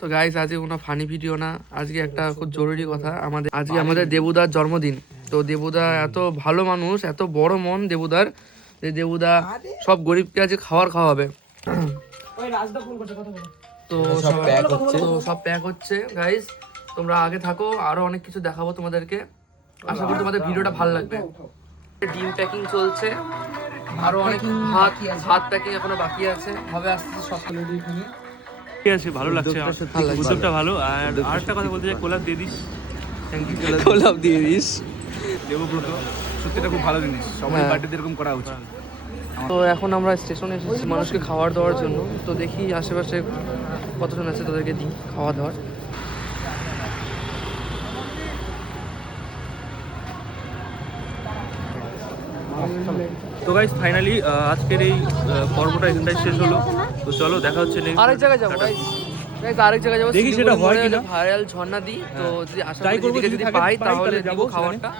তো গাইস আজকে কোনো ফানি ভিডিও না, আজকে একটা খুব জরুরি কথা। আজকে আমাদের দেবুদার জন্মদিন। তো দেবুদা এত ভালো মানুষ, এত বড় মন দেবুদার, যে দেবুদা সব গরিবকে আজকে খাওয়াবে। তো সব প্যাক হচ্ছে গাইস, তোমরা আগে থাকো, আরো অনেক কিছু দেখাবো তোমাদেরকে। আশা করি তোমাদের ভিডিওটা ভালো লাগবে। ডিম প্যাকিং চলছে, আরো অনেক ভাত প্যাকিং এখনো বাকি আছে, হবে আস্তে আস্তে সব। ঠিক আছে, ভালো লাগছে, উদ্যোগটা ভালো। আর আরেকটা কথা বলতে চাই, কোলাপ দিয়ে দিস। থ্যাংক ইউ, কোলাপ দিয়ে দিস দেবব্রত, সত্যিটা খুব ভালো জিনিস, সবাই বার্থডে এরকম করা উচিত। তো এখন আমরা স্টেশনে এসেছি মানুষকে খাবার দেওয়ার জন্য। তো দেখি আশেপাশে কতজন আছে, তাদেরকে দিই খাওয়া দাওয়ার। তো গাইস ফাইনালি আজকের এই পর্বটা এখানটাই শেষ হলো। তো চলো দেখা হচ্ছে আরেক জায়গায় যাবো আরেক জায়গায় যাবো, দেখি সেটা হয় কিনা। ভাইরাল ঝর্ণা দিই। তো যদি ট্রাই করবো, যদি পাই তাহলে দিব খাবারটা।